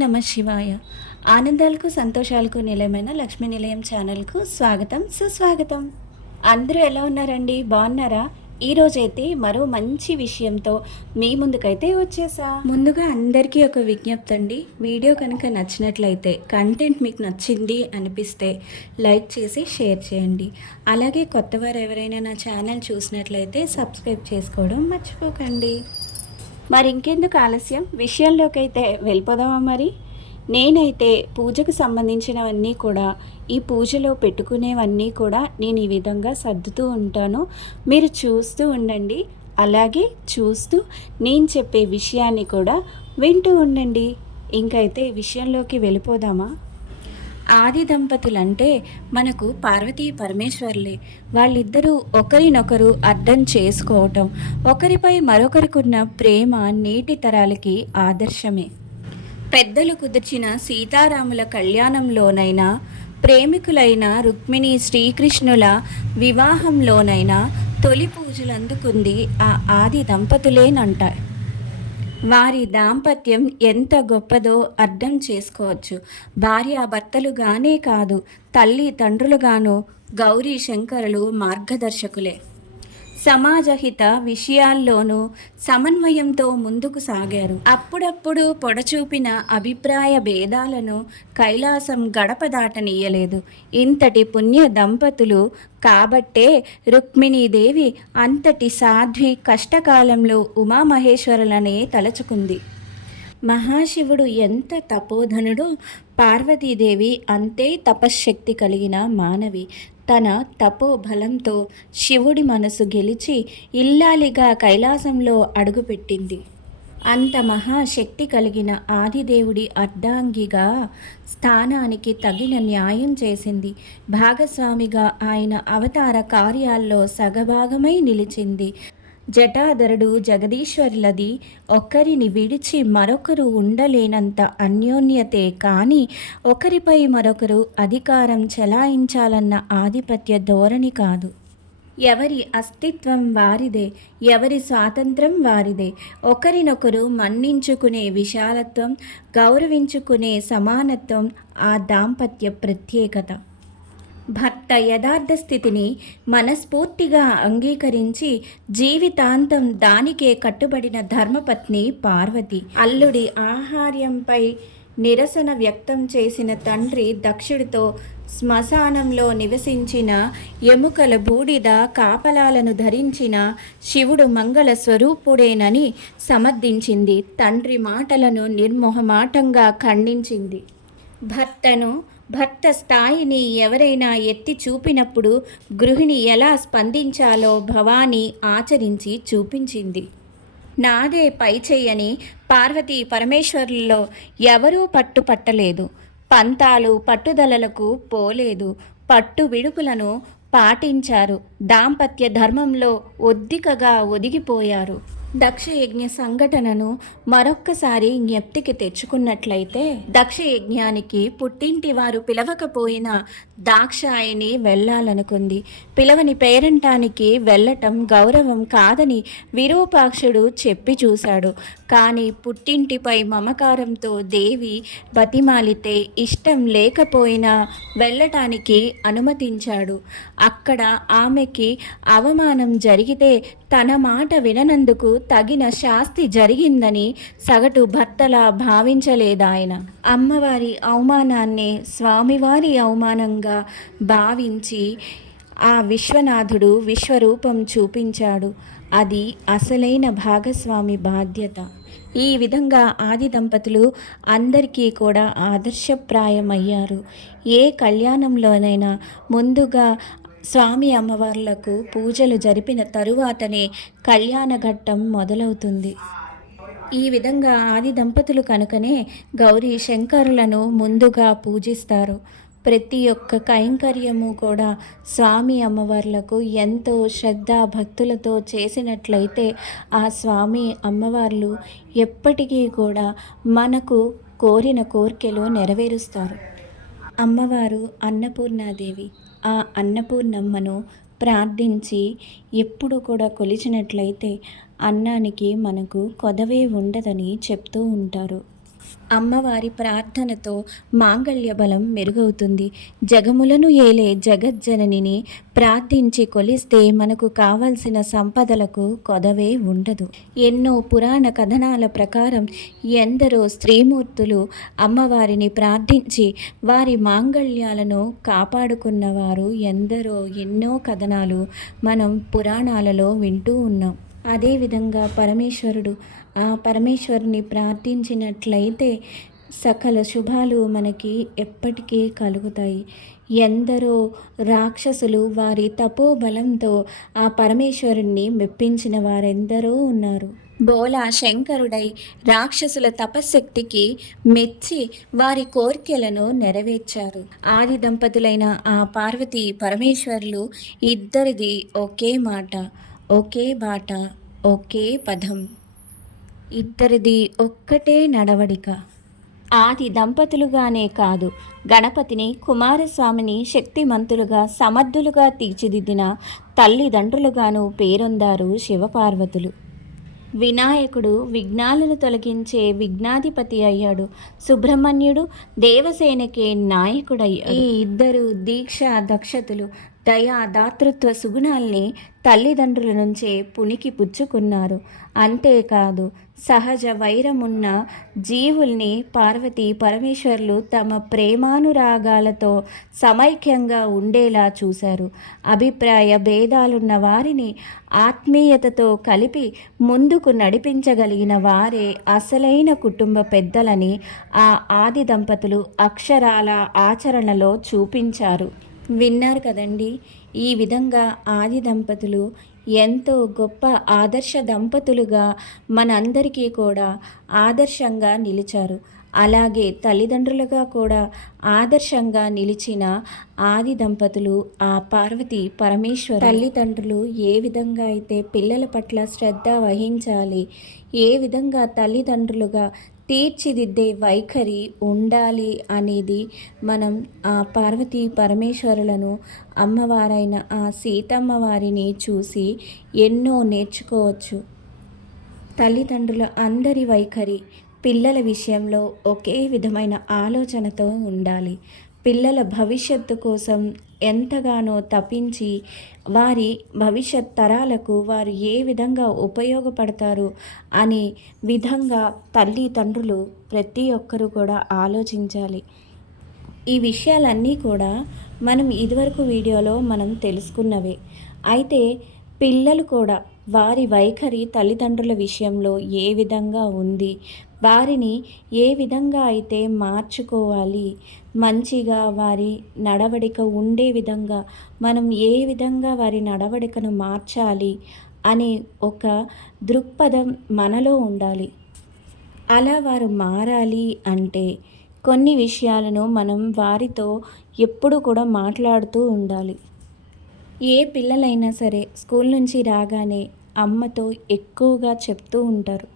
నమ శివాయ. ఆనందాలకు సంతోషాలకు నిలయమైన లక్ష్మీ నిలయం ఛానల్కు స్వాగతం, సుస్వాగతం. అందరూ ఎలా ఉన్నారండి? బాగున్నారా? ఈరోజైతే మరో మంచి విషయంతో మీ ముందుకైతే వచ్చేసా. ముందుగా అందరికీ ఒక విజ్ఞప్తి అండి. వీడియో కనుక నచ్చినట్లయితే, కంటెంట్ మీకు నచ్చింది అనిపిస్తే లైక్ చేసి షేర్ చేయండి. అలాగే కొత్తవారు ఎవరైనా నా ఛానల్ చూసినట్లయితే సబ్స్క్రైబ్ చేసుకోవడం మర్చిపోకండి. మరి ఇంకెందుకు ఆలస్యం, విషయంలోకి అయితే వెళ్ళిపోదామా? మరి నేనైతే పూజకు సంబంధించినవన్నీ కూడా, ఈ పూజలో పెట్టుకునేవన్నీ కూడా నేను ఈ విధంగా సర్దుతూ ఉంటాను. మీరు చూస్తూ ఉండండి. అలాగే చూస్తూ నేను చెప్పే విషయాన్ని కూడా వింటూ ఉండండి. ఇంకైతే విషయంలోకి వెళ్ళిపోదామా? ఆది దంపతులంటే మనకు పార్వతీ పరమేశ్వర్లే. వాళ్ళిద్దరూ ఒకరినొకరు అర్థం చేసుకోవటం, ఒకరిపై మరొకరికున్న ప్రేమ నేటి తరాలకి ఆదర్శమే. పెద్దలు కుదిర్చిన సీతారాముల కళ్యాణంలోనైనా, ప్రేమికులైన రుక్మిణి శ్రీకృష్ణుల వివాహంలోనైనా తొలి పూజలు అందుకుంది ఆ ఆది దంపతులేనంట. వారి దాంపత్యం ఎంత గొప్పదో అర్థం చేసుకోవచ్చు. భార్యాభర్తలుగానే కాదు, తల్లి తండ్రులుగాను గౌరీ శంకరులు మార్గదర్శకులే. సమాజహిత విషయాల్లోనూ సమన్వయంతో ముందుకు సాగారు. అప్పుడప్పుడు పొడచూపిన అభిప్రాయ భేదాలను కైలాసం గడప దాటనీయలేదు. ఇంతటి పుణ్య దంపతులు కాబట్టే రుక్మిణీదేవి అంతటి సాధ్వి కష్టకాలంలో ఉమామహేశ్వరులనే తలచుకుంది. మహాశివుడు ఎంత తపోధనుడో, పార్వతీదేవి అంతే తపశ్శక్తి కలిగిన మానవి. తన తపోబలంతో శివుడి మనసు గెలిచి ఇల్లాలిగా కైలాసంలో అడుగుపెట్టింది. అంత మహాశక్తి కలిగిన ఆదిదేవుడి అర్ధాంగిగా స్థానానికి తగిన న్యాయం చేసింది. భాగస్వామిగా ఆయన అవతార కార్యాల్లో సగభాగమై నిలిచింది. జటాధరుడు జగదీశ్వరులది ఒక్కరిని విడిచి మరొకరు ఉండలేనంత అన్యోన్యతే కానీ, ఒకరిపై మరొకరు అధికారం చెలాయించాలన్న ఆధిపత్య ధోరణి కాదు. ఎవరి అస్తిత్వం వారిదే, ఎవరి స్వాతంత్రం వారిదే. ఒకరినొకరు మన్నించుకునే విశాలత్వం, గౌరవించుకునే సమానత్వం ఆ దాంపత్య ప్రత్యేకత. భర్త యథార్థ స్థితిని మనస్ఫూర్తిగా అంగీకరించి జీవితాంతం దానికే కట్టుబడిన ధర్మపత్ని పార్వతి. అల్లుడి ఆహార్యంపై నిరసన వ్యక్తం చేసిన తండ్రి దక్షుడితో శ్మశానంలో నివసించిన ఎముకల బూడిద కాపలాలను ధరించిన శివుడు మంగళ స్వరూపుడేనని సమర్థించింది. తండ్రి మాటలను నిర్మోహమాటంగా ఖండించింది. భర్త స్థాయిని ఎవరైనా ఎత్తి చూపినప్పుడు గృహిణి ఎలా స్పందించాలో భవానీ ఆచరించి చూపించింది. నాదే పై చెయ్యని పార్వతీ పరమేశ్వరుల్లో ఎవరూ పట్టుపట్టలేదు. పంతాలు పట్టుదలలకు పోలేదు. పట్టు విడుపులను పాటించారు. దాంపత్య ధర్మంలో ఒద్దికగా ఒదిగిపోయారు. దక్షయజ్ఞ సంఘటనను మరొక్కసారి జ్ఞప్తికి తెచ్చుకున్నట్లయితే, దక్షయజ్ఞానికి పుట్టింటి వారు పిలవకపోయినా దాక్షాయిని వెళ్ళాలనుకుంది. పిలవని పేరంటానికి వెళ్ళటం గౌరవం కాదని విరూపాక్షుడు చెప్పి చూశాడు. కానీ పుట్టింటిపై మమకారంతో దేవి బతిమాలితే ఇష్టం లేకపోయినా వెళ్ళటానికి అనుమతించాడు. అక్కడ ఆమెకి అవమానం జరిగితే తన మాట విననందుకు తగిన శాస్తి జరిగిందని సగటు భర్తలా భావించలేదాయన. అమ్మవారి అవమానాన్నే స్వామివారి అవమానంగా భావించి ఆ విశ్వనాథుడు విశ్వరూపం చూపించాడు. అది అసలైన భాగస్వామి బాధ్యత. ఈ విధంగా ఆది దంపతులు అందరికీ కూడా ఆదర్శప్రాయమయ్యారు. ఏ కళ్యాణంలోనైనా ముందుగా స్వామి అమ్మవార్లకు పూజలు జరిపిన తరువాతనే కళ్యాణ ఘట్టం మొదలవుతుంది. ఈ విధంగా ఆది దంపతులు కనుకనే గౌరీ శంకరులను ముందుగా పూజిస్తారు. ప్రతి ఒక్క కైంకర్యము కూడా స్వామి అమ్మవార్లకు ఎంతో శ్రద్ధ భక్తులతో చేసినట్లయితే ఆ స్వామి అమ్మవార్లు ఎప్పటికీ కూడా మనకు కోరిన కోర్కెలు నెరవేరుస్తారు. అమ్మవారు అన్నపూర్ణాదేవి. ఆ అన్నపూర్ణమ్మను ప్రార్థించి ఎప్పుడు కూడా కొలిచినట్లయితే అన్నానికి మనకు కొదవే ఉండదని చెప్తూ ఉంటారు. అమ్మవారి ప్రార్థనతో మాంగళ్య బలం మెరుగవుతుంది. జగములను ఏలే జగజ్జననిని ప్రార్థించి కొలిస్తే మనకు కావలసిన సంపదలకు కొదవే ఉండదు. ఎన్నో పురాణ కథనాల ప్రకారం ఎందరో స్త్రీమూర్తులు అమ్మవారిని ప్రార్థించి వారి మాంగళ్యాలను కాపాడుకున్నవారు ఎందరో ఎన్నో కథనాలు మనం పురాణాలలో వింటూ ఉన్నాం. అదేవిధంగా పరమేశ్వరుడు, ఆ పరమేశ్వరుని ప్రార్థించినట్లయితే సకల శుభాలు మనకి ఎప్పటికీ కలుగుతాయి. ఎందరో రాక్షసులు వారి తపోబలంతో ఆ పరమేశ్వరుణ్ణి మెప్పించిన వారెందరో ఉన్నారు. బోలా శంకరుడై రాక్షసుల తపశక్తికి మెచ్చి వారి కోర్కెలను నెరవేర్చారు. ఆది దంపతులైన ఆ పార్వతీ పరమేశ్వరులు ఇద్దరిది ఒకే మాట, ఒకే బాట, ఒకే పదం, ఇద్దరిది ఒక్కటే నడవడిక. ఆది దంపతులుగానే కాదు, గణపతిని, కుమారస్వామిని శక్తిమంతులుగా సమర్థులుగా తీర్చిదిద్దిన తల్లిదండ్రులుగాను పేరొందారు శివపార్వతులు. వినాయకుడు విఘ్నాలను తొలగించే విఘ్నాధిపతి అయ్యాడు. సుబ్రహ్మణ్యుడు దేవసేనకే నాయకుడయ్యాడు. ఈ ఇద్దరు దీక్ష దక్షతలు, దయా దాతృత్వ సుగుణాల్ని తల్లిదండ్రుల నుంచే పుణికి పుచ్చుకున్నారు. అంతేకాదు, సహజ వైరమున్న జీవుల్ని పార్వతీ పరమేశ్వర్లు తమ ప్రేమానురాగాలతో సమైక్యంగా ఉండేలా చూశారు. అభిప్రాయ భేదాలున్న వారిని ఆత్మీయతతో కలిపి ముందుకు నడిపించగలిగిన వారే అసలైన కుటుంబ పెద్దలని ఆ ఆది దంపతులు అక్షరాల ఆచరణలో చూపించారు. విన్నారు కదండి. ఈ విధంగా ఆది దంపతులు ఎంతో గొప్ప ఆదర్శ దంపతులుగా మనందరికీ కూడా ఆదర్శంగా నిలిచారు. అలాగే తల్లిదండ్రులుగా కూడా ఆదర్శంగా నిలిచిన ఆది దంపతులు ఆ పార్వతీ పరమేశ్వర తల్లిదండ్రులు ఏ విధంగా అయితే పిల్లల పట్ల శ్రద్ధ వహించాలి, ఏ విధంగా తల్లిదండ్రులుగా తీర్చిదిద్దే వైఖరి ఉండాలి అనేది మనం ఆ పార్వతీ పరమేశ్వరులను, అమ్మవారైన ఆ సీతమ్మ వారిని చూసి ఎన్నో నేర్చుకోవచ్చు. తల్లిదండ్రుల అందరి వైఖరి పిల్లల విషయంలో ఒకే విధమైన ఆలోచనతో ఉండాలి. పిల్లల భవిష్యత్తు కోసం ఎంతగానో తపించి వారి భవిష్యత్ తరాలకు వారు ఏ విధంగా ఉపయోగపడతారు అనే విధంగా తల్లిదండ్రులు ప్రతి ఒక్కరూ కూడా ఆలోచించాలి. ఈ విషయాలన్నీ కూడా మనం ఇదివరకు వీడియోలో మనం తెలుసుకున్నవే. అయితే పిల్లలు కూడా వారి వైఖరి తల్లిదండ్రుల విషయంలో ఏ విధంగా ఉంది, వారిని ఏ విధంగా అయితే మార్చుకోవాలి, మంచిగా వారి నడవడిక ఉండే విధంగా మనం ఏ విధంగా వారి నడవడికను మార్చాలి అనే ఒక దృక్పథం మనలో ఉండాలి. అలా వారు మారాలి అంటే కొన్ని విషయాలను మనం వారితో ఎప్పుడు కూడా మాట్లాడుతూ ఉండాలి. ఏ పిల్లలైనా సరే స్కూల్ నుంచి రాగానే అమ్మతో ఎక్కువగా చెప్తూ ఉంటారు.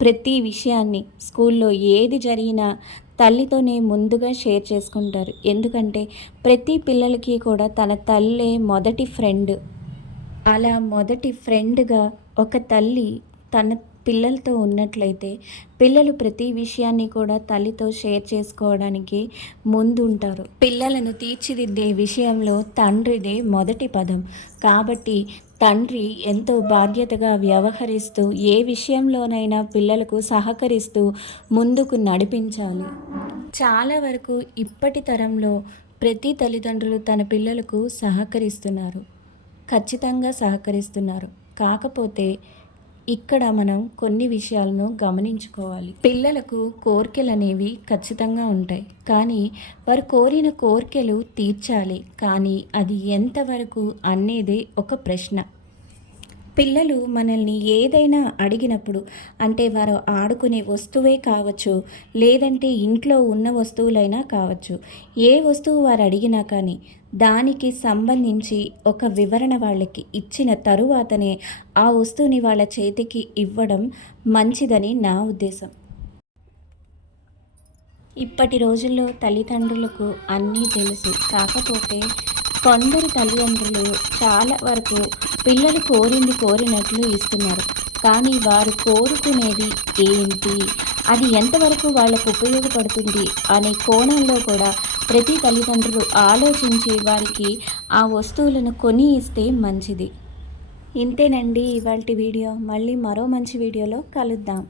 ప్రతి విషయాన్ని స్కూల్లో ఏది జరిగినా తల్లితోనే ముందుగా షేర్ చేసుకుంటారు. ఎందుకంటే ప్రతి పిల్లలకి కూడా తన తల్లే మొదటి ఫ్రెండ్. అలా మొదటి ఫ్రెండ్గా ఒక తల్లి తన పిల్లలతో ఉన్నట్లయితే పిల్లలు ప్రతి విషయాన్ని కూడా తల్లితో షేర్ చేసుకోవడానికి ముందుంటారు. పిల్లలను తీర్చిదిద్దే విషయంలో తండ్రిదే మొదటి పదం. కాబట్టి తండ్రి ఎంతో బాధ్యతగా వ్యవహరిస్తూ ఏ విషయంలోనైనా పిల్లలకు సహకరిస్తూ ముందుకు నడిపించాలి. చాలా వరకు ఇప్పటి తరంలో ప్రతి తల్లిదండ్రులు తన పిల్లలకు సహకరిస్తున్నారు, ఖచ్చితంగా సహకరిస్తున్నారు. కాకపోతే ఇక్కడ మనం కొన్ని విషయాలను గమనించుకోవాలి. పిల్లలకు కోరికలు అనేవి ఖచ్చితంగా ఉంటాయి, కానీ వారు కోరిన కోరికలు తీర్చాలి. కానీ అది ఎంతవరకు అనేది ఒక ప్రశ్న. పిల్లలు మనల్ని ఏదైనా అడిగినప్పుడు, అంటే వారు ఆడుకునే వస్తువే కావచ్చు, లేదంటే ఇంట్లో ఉన్న వస్తువులైనా కావచ్చు, ఏ వస్తువు వారు అడిగినా కానీ దానికి సంబంధించి ఒక వివరణ వాళ్ళకి ఇచ్చిన తరువాతనే ఆ వస్తువుని వాళ్ళ చేతికి ఇవ్వడం మంచిదని నా ఉద్దేశం. ఇప్పటి రోజుల్లో తల్లిదండ్రులకు అన్నీ తెలుసు. కాకపోతే కొందరు తల్లిదండ్రులు చాలా వరకు పిల్లలు కోరింది కోరినట్లు ఇస్తున్నారు. కానీ వారు కోరుకునేది ఏంటి, అది ఎంతవరకు వాళ్ళకు ఉపయోగపడుతుంది అనే కోణంలో కూడా ప్రతి తల్లిదండ్రులు ఆలోచించి వారికి ఆ వస్తువులను కొని ఇస్తే మంచిది. ఇంతేనండి ఇవాల్టి వీడియో. మళ్ళీ మరో మంచి వీడియోలో కలుద్దాం.